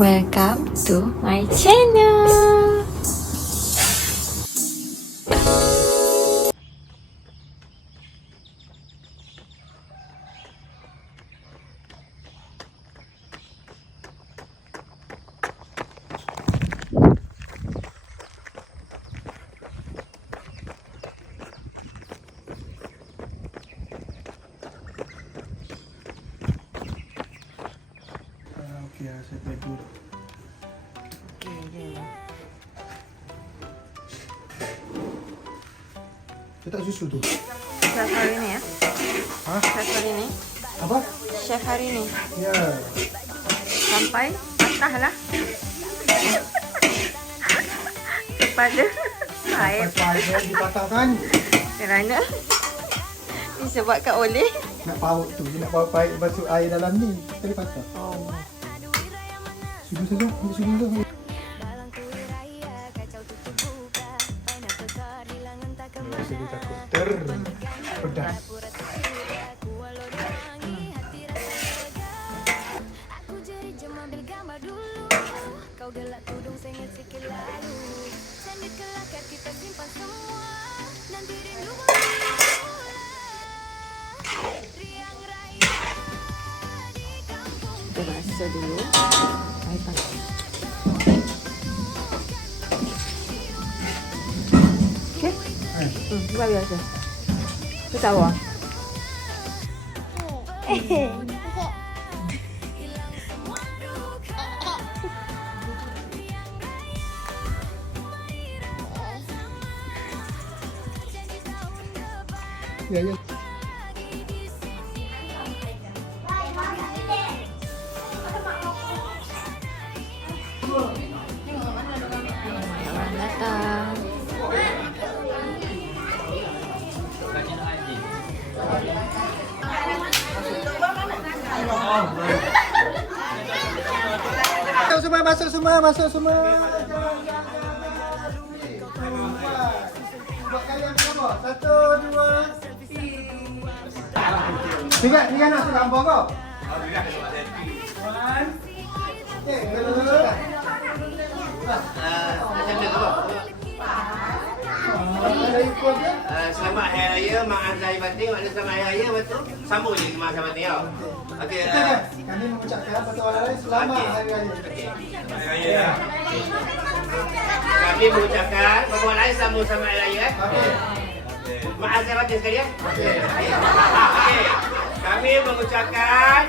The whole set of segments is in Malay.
Welcome to my channel. Okey lah, saya tidur. Okay je. Saya tak susu tu. Chef hari ni ya? Ha? Chef hari ni? Apa? Chef hari ni. Ya. Sampai patah lah. Kepada air. Pagi dipatahkan. Kerana disebabkan oleh Nak paut tu. Dia nak bawa paip basuh air dalam ni. Sekali patah. oh. Sudu saja. Ambil sudu tu. Rasa dia takut terpedas. Kita rasa dulu air panas. Okay? Buat biasa. Tu tahu ah? Ya, ya. Selamat datang. Masuk semua. Buat kalian berapa? 1, 2, 3. Tiga nak sudah ambang kau? Selamat Hari Raya, Mak Azhar Batin. Makna selamat Hari Raya, betul? Sambung je Mak Azhar Batin tau. Okey. Kami mengucapkan pada orang lain selamat Hari Raya. Kami mengucapkan pada orang lain sambung selamat Hari Raya. Okey. Mak Azhar Batin sekali ya. Okey. Kami mengucapkan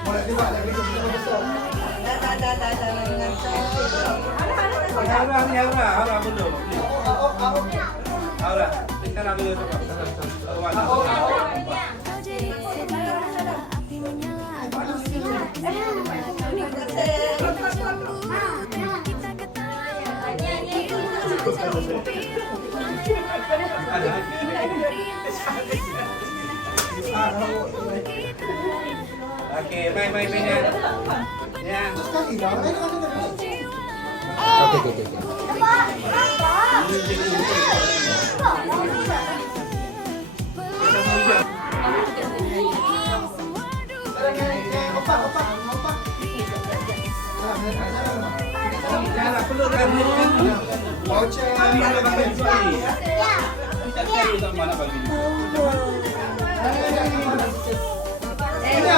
Boleh juga lagi kita besar. Aura belum. Aura. Kita nak dulu. Okey, main ya. Ya. Sekali dah. Okey. Opak. Jangan perlu dah. Voucher Mana bagi sekali? Kita cari tak mana bagi.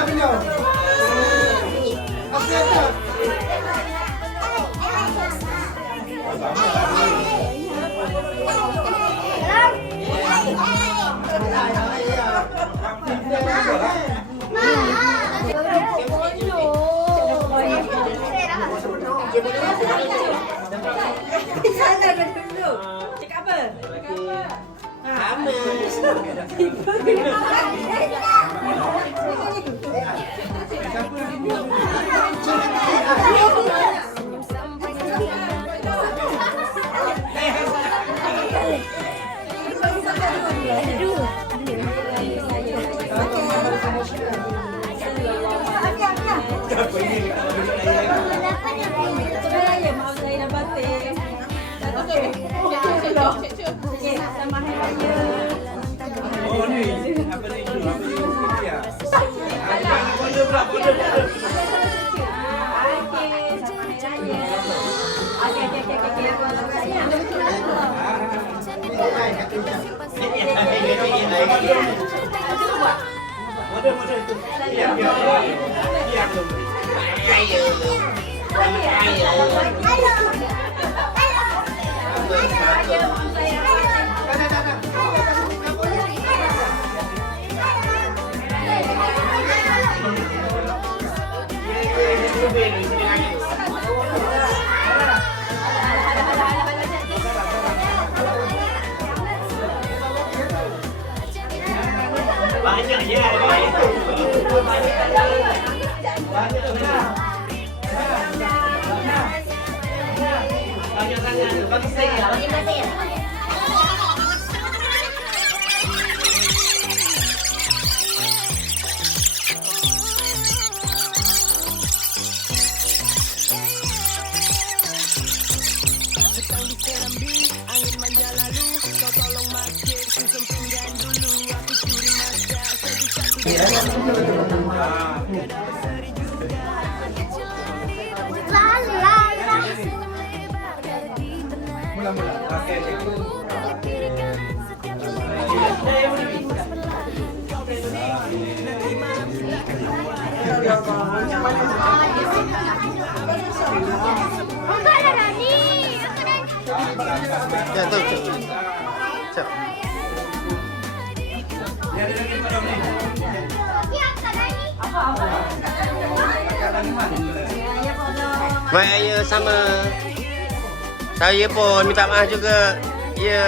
Pindah. Apa? Cakap apa? Sama. Siapa Oh ni, apa ni? Bodoh pula, bodoh. Bodoh itu. Diam. Banyak ya. Banyak sangat. Bagi saya. Mula-mula. Ya, tahu. Cep. Baik, ayah sama. Saya pun minta maaf juga. Ya.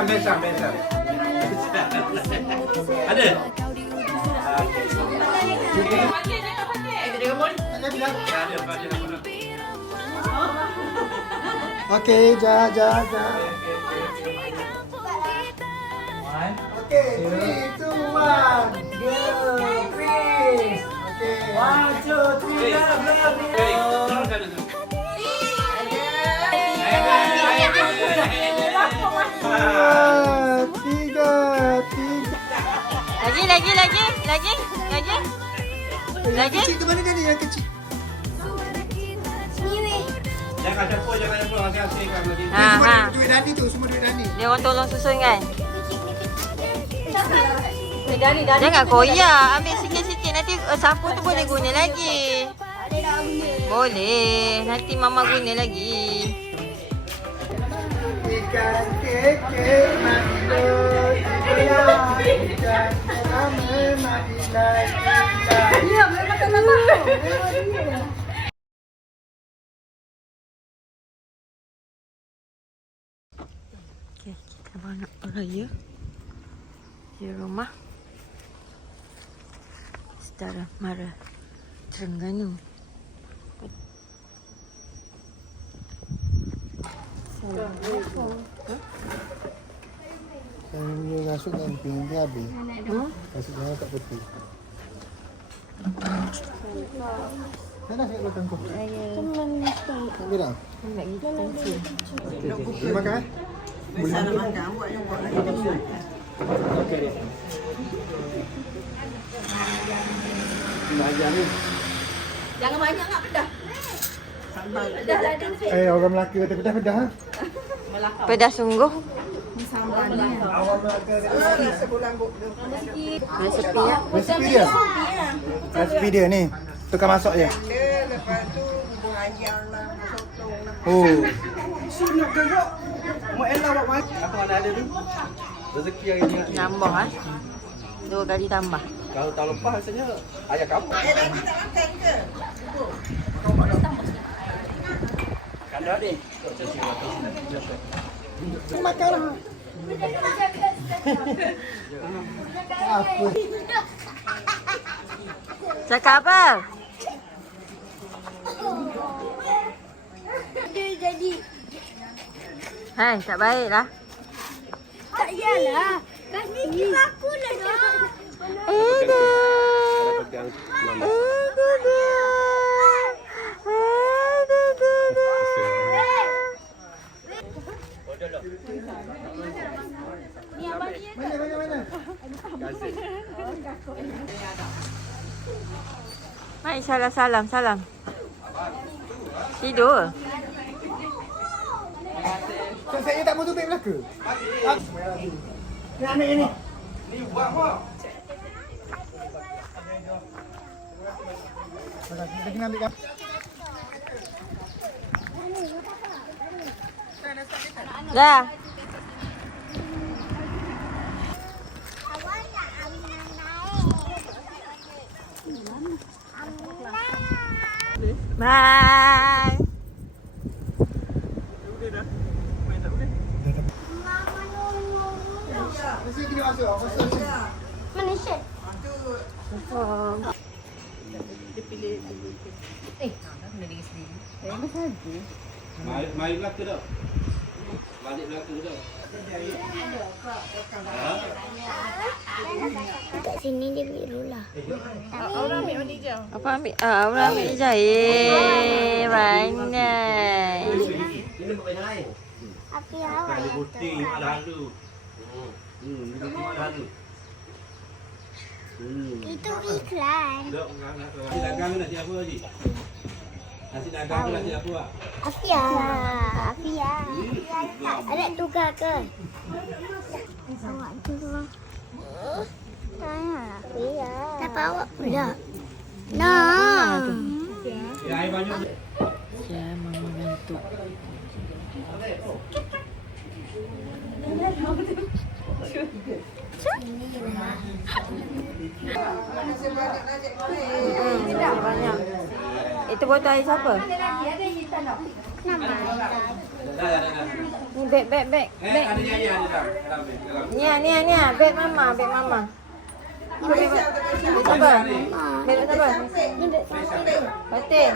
Besar. Ada? Okey, ja. Okey, 3, 2, 1. Go, freeze. Okey. 1, 2, 3, go. Tiga. Lagi. Kecil tu mana tadi yang kecil? Jangan campur. Asing-asing lagi. Duit Dani tu, semua duit Dani. Dia orang tolong susun kan? Jangan koyak. Ambil sikit-sikit. Nanti sapu tu boleh guna lagi. Boleh. Nanti mama guna lagi. Ikan kekek mango ikan sama Madinah. Iya, memang tak tahu. Okay, kita nak beraya di rumah Saudara Mara Terengganu. Assalamualaikum. Yang dia rasuk dan pingin dia habis. Rasuk jangan tak putih. Mana nak belakang kau? Tak bilang? Nak pergi pensi. Boleh makan? Boleh makan. Okey. Nak ajar ni. Jangan banyak nak pedah. Orang Melaka kata pedas-pedas ha? Pedas sungguh. Awal Melaka kata sebulan Resepi ya. Resipi dia? Resipi dia ni. Tukar masak je. Lepas tu bubur ayam lah, sotong lah. Oh. Mak Ella buat macam apa mana ada tu? Rezeki hari ni. Nambah ah. 2 kali tambah. Kalau tahun lepas rasanya ayah kamu. Lagi tak makan ke? Kanda ni. Makan. Apa? Cakap apa? Dia jadi Hai, tak baik lah. tak yalah. Kasi cuma aku lah dah. Eda. Mana? Mai salam. Tidur. Saya tak mau tubik belaka. Ni ambil ini. Ni buat apa? Kita kena ambil kan. Dah. Bye. Mesti kena masuk. Masuk sini. Malaysia. Mari belaka dah. Balik belaka dah. Kat sini dia biru lah. Apa ambil? Orang ambil je. Banyak. Ini bukan lain. Api awak. Kali putih lalu. Lalu. Itu iklan. Nasi dagang nasi apa lagi? Nasi dagang nasi apa? Afia. Ada tukar ke? Awak tu. Tanya Afia. Dapat awak pula. Nah. Ya, air banyak. Ya, mama ngantuk. Banyak. Itu botol air siapa? Ni beg. Ada dah. Ni, beg mama. Itu beg siapa? Beg siapa? Ni beg Fatih.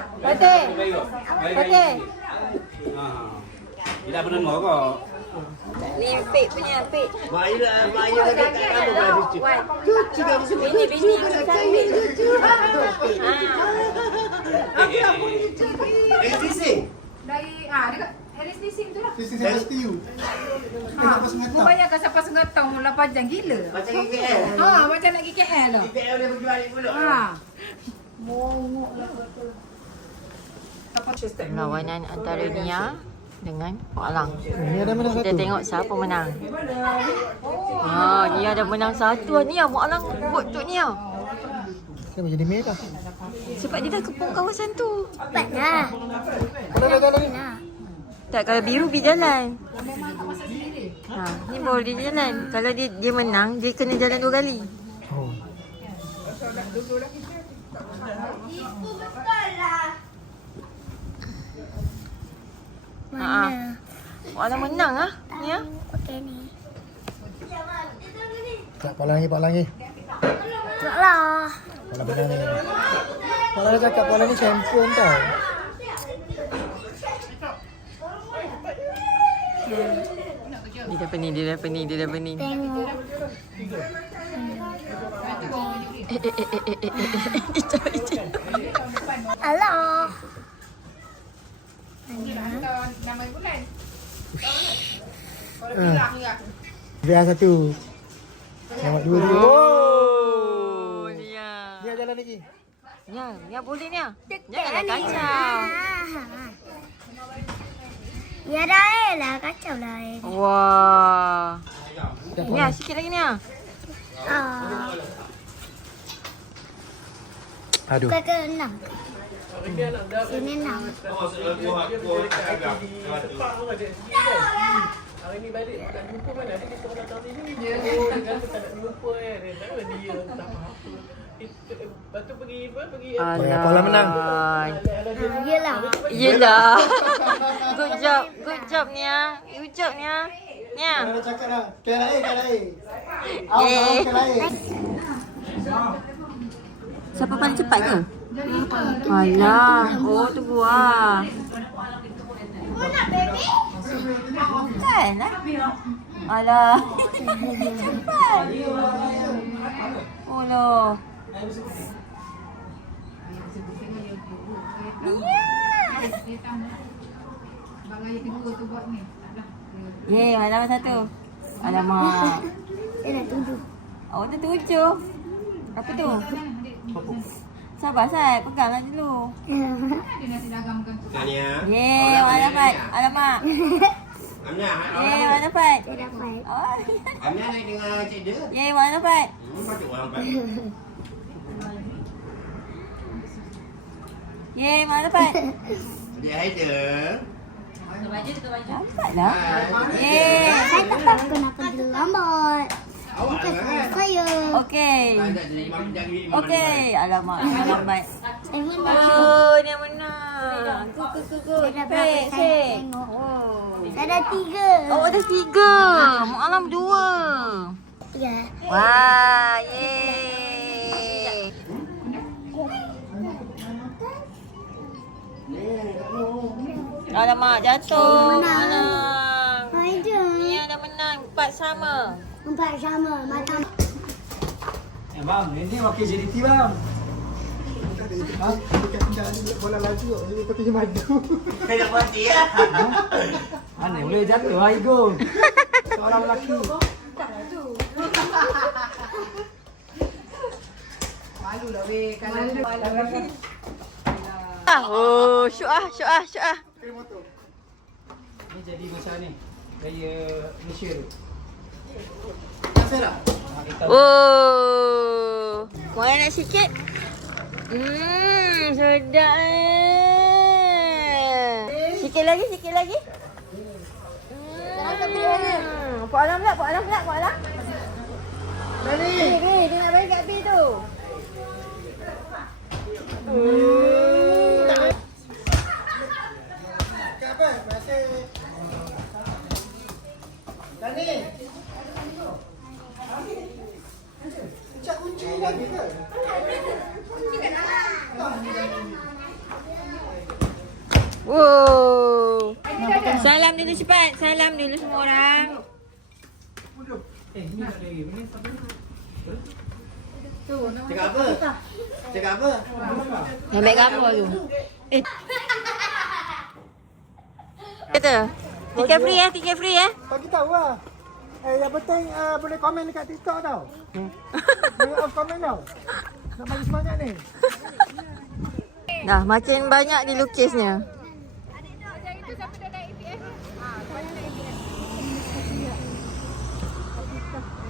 Tidak pernah mau kok. Ni pik punya pik. Mai dekat kamu dah lucu. Lucu dah bini cantik. Sising. Dekat Harris Leasing tu lah. Sisi saya setiu. Kenapa pasang Mu ngetak? bayar kasar pas ngetang 8 jam gila. Macam KL. Macam nak pergi KL lah. KL dia pergi balik pula. Mongok lah betul. Perlawanan antara Nia dengan Pak Alang. Ni ada mana Kita satu? tengok siapa menang. Nia dah menang satu. Nia, Pak Alang buat untuk Nia. Kenapa jadi merah? Sebab dia dah kepung kawasan tu. Cepat dah. Kalau dah ni. Tak, kalau biru pergi jalan. Ni baru dia jalan. Kalau dia menang, dia kena jalan 2 kali. Oh. Mana? Pak Alang menang ah, Nia. Okey ni. Tak, Pak Lang lagi. Taklah. Pak Lang ni. Pak Lang cakap Pak Lang ni champion tau. Dia dah pening. Tengok. Alah. Nama bulan. Biar satu. Selamat dua. Oh, Nia. Dia jalan lagi. Nia boleh Nia. Janganlah kacau. Ya dah lah kacau lah. Wah. Nia, sikit lagi Nia. Aduh. Bukan ke 6. Sini 6. Hari ni balik nak jumpa mana? Dia suruh datang sini. Oh, dia kata tak nak jumpa kan. Tak ada dia tak apa. Lepas tu pergi apa? Pergi Alah. menang. Yelah. Yelah. Good job. Good job, Nia. Good job, Nia. Nia. Dah cakap dah. Kerai. Eh. Kerai. Siapa paling cepat ke? Alah. Oh, tunggu lah. Kan lah. Alah. Cepat. Oh loh. Bagai kedua tu buat ni. Yeay, halaman satu. Alamak. Saya nak tunjuk. Oh, tu 7. Apa tu? Sabar, Sat. Peganglah dulu. Dia nasi dagang kan tu. Tania. Yeay, mana dapat? Alamak. Amnya. Yeay, mana dapat? Saya dapat. Oh. Amnya naik dengan cik dia. Yeay, mana dapat? Patut orang dapat. Yeay, mana dapat? Dia Haider. Dapat lah. Yeay. Saya tak tahu kenapa dia lambat. Awak Bukan lah salah kan? saya. Okey. Tak ada jadi imam jari imam. Okey. Alamak, lambat. Saya menang. Oh, dia menang. Go. Saya dah berapa saya nak tengok. Saya dah 3. Oh, ada 3. Mak Alam 2. 3. Wah, yeay. Alamak, jatuh. Menang. Ada. Nia dah menang. 4 sama. 4 sama. Macam. Bang, ini wakil JDT bang. Ha? Dekat tinggal bola laju kok. Dia pergi maju. Kau nak mati ya? Mana boleh jatuh lah ego. Seorang lelaki. Malu lah weh. Kalau dia malu. Oh, syuk. Ni jadi macam ni. Gaya Malaysia tu. Oh. Mana nak sikit? Sedap Sikit lagi. Pak Alam pula. Nani. Dia nak balik kat B tu. Apa? Masih. Nani. Cak kunci lagi ke? Wow. Salam dulu cepat. Salam dulu semua orang. Ni tak ada lagi. Ni satu. Cakap apa? Ambil gambar tu. Kata. Tiket free eh. Bagi tahu lah. Yang penting boleh komen dekat TikTok tau. Boleh off komen tau. Nak bagi semangat ni. Dah makin banyak dilukisnya.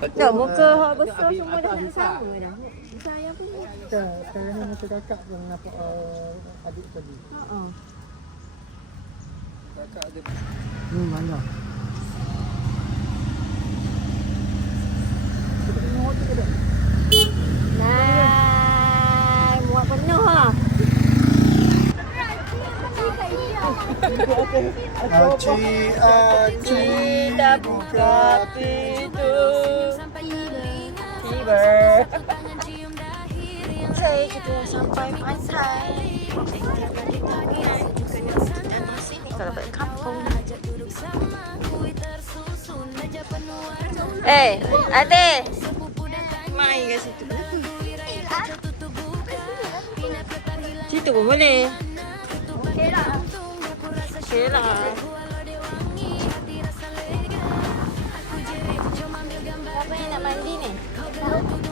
Tak, muka hak besar semua dah sama dah. Saya pun. Saya ni muka kakak pun nampak adik tadi. Kakak dia. Mana? Nah, muat penuh lah. Aci dah buka pintu. Tiba. Saya kita sampai pantai. Dan di sini kalau balik kampung. Ate. Mai ke situ. Situ pun boleh. Okey lah. Siapa yang nak mandi ni?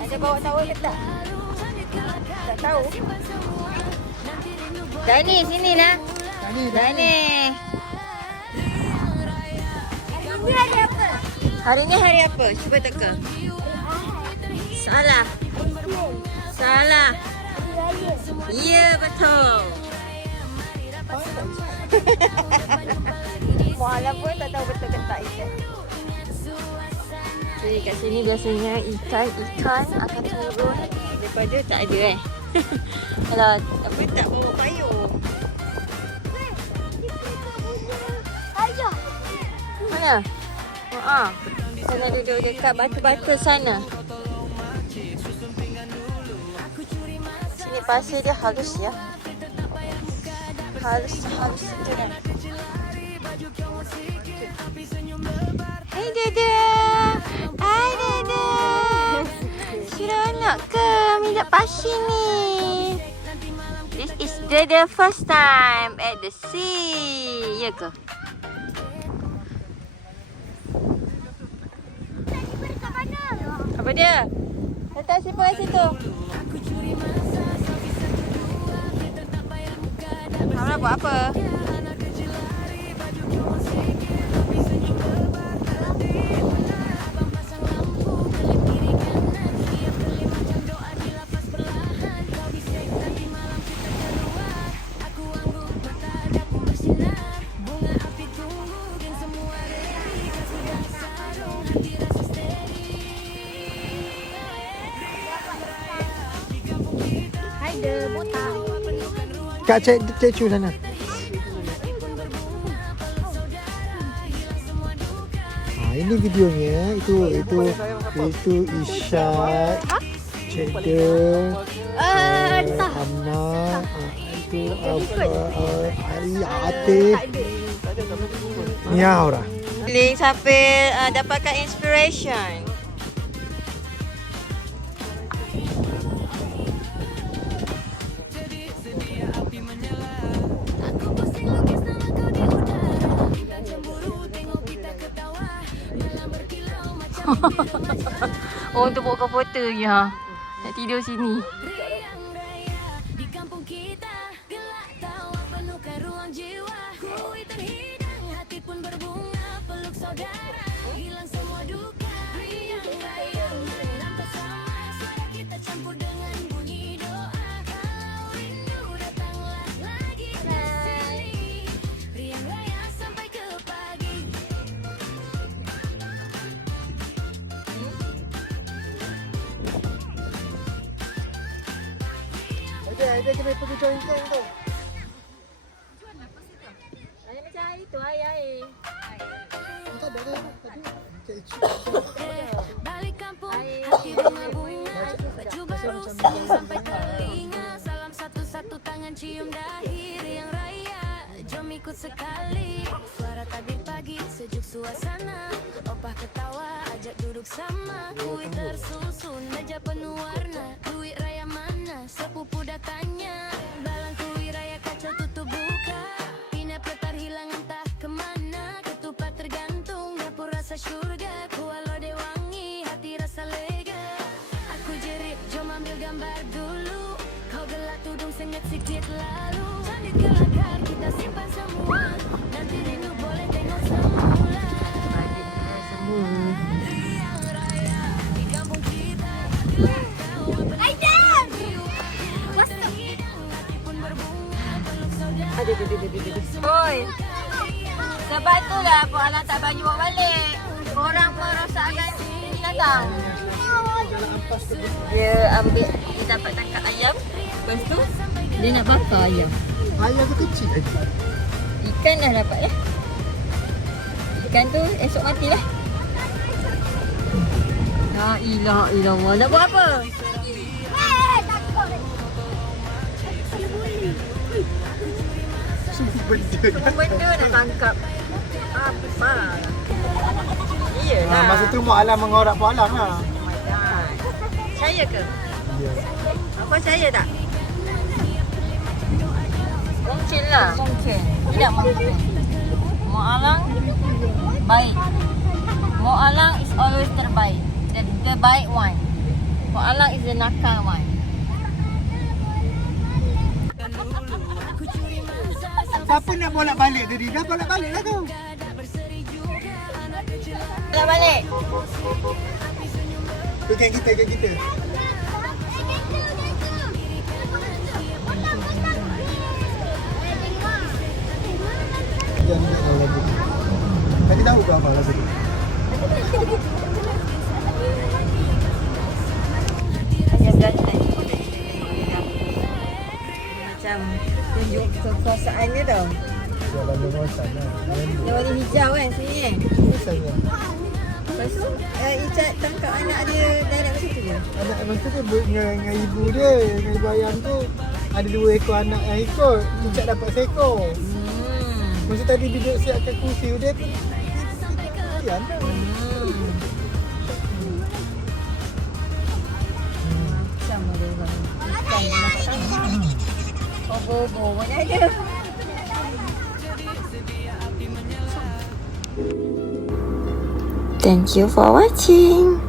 Ada bawa towel ke tak? Tak tahu. Dani, sini lah. Dani. Hari ni hari apa? Cuba teka. Salah. Ya, betul. Mu'alam pun tak tahu betul ke tak ikan. Jadi kat sini biasanya ikan akan turun daripada tak ada Kalau apa tak bawa payung. Ayah. Mana? Sana duduk dekat batu-batu sana. Sini pasir dia halus ya. Halus itu kan. Hai Dada. Hai Dada. Seronok ke minat pasir ni? This is Dada first time at the sea. Ya ke? Apa dia? Letak siput kat situ. Hamra buat apa? Kak cek cu sana. Ini videonya itu Isyad, Cedek, Amna, itu apa? Atif. Ni Aura. Link sampai dapatkan inspiration. Oh, untuk buatkan foto ya. Nak tidur sini. Di kampung kita gelak tawa penuhkan ruang jiwa. Kui terhidang hati pun berbunga peluk saudara. Hilang semua duka. Riang-riang menang bersama. Suara kita campur dengan bunyi doa. Kalau rindu datanglah lagi ke sini. Riang-riang sampai ke pagi. Ada kena pergi cari ikan tu. Ada macam air tu, air. Tak ada tadi. Cek icu. Balik kampung, hati bunga-bunga. Baju baru senyum sampai telinga. Salam satu-satu tangan cium dahi. Riang raya, jom ikut sekali. Suara tabir pagi, sejuk suasana. Opah ketawa, ajak duduk sama. Kuih tersusun, meja penuh warna. Duit raya mana, sepupu datanya. Balang kuih raya kaca tutup buka. Pindah petar hilang entah kemana. Ketupat tergantung, dapur rasa syurga. Kuala dewangi, hati rasa lega. Aku jerit, jom ambil gambar dulu. Kau gelak tudung sengit sikit lalu. Cantik kelakar, kita simpan semua. Nanti rindu boleh tengok semula. Riang raya, di kampung kita. Aidan. Hati pun berbunga, peluk saudara. Ada. Oi. Sebab tu lah Pak Alang tak bagi bawa balik. Korang pun rosakkan binatang. Dia ambil, dia dapat tangkap ayam. Lepas tu, dia nak bakar ayam. Ayam tu kecil lagi. Ikan dah dapat dah. Ikan tu esok matilah. La ilaha illallah. Nak buat apa? Takut. Semua benda nak tangkap. Apa? Iyalah. Masa tu Mak Alam mengorak Mak Alam lah. Oh my god. Percaya ke? Ya. Apa percaya tak? Mungkin lah. Mungkin. Tidak mungkin. Mak Alang baik. Mak Alang is always terbaik. The baik one. Mak Alang is the nakal one. Siapa nak bolak balik tadi? Dah bolak balik lah kau. Nak balik. Tu geng kita. Jangan nak lagi. Dia tahu ke apa lagu tu? Hanya berantai. Macam tunjuk kekuasaannya tau. Dia bagi rosan lah. Dia warna hijau kan sini kan. Rosan lah. Lepas tu Icat tangkap anak dia direct macam tu je. Anak masa tu dengan ibu dia, dengan ibu ayam tu ada 2 ekor anak yang ikut. Cicak dapat seekor. Masa tadi duduk siapkan kursi dia tu. Ayam dah. Sama dia bang. Ikan dia nak tangkap. Bobo banyak ada. Thank you for watching.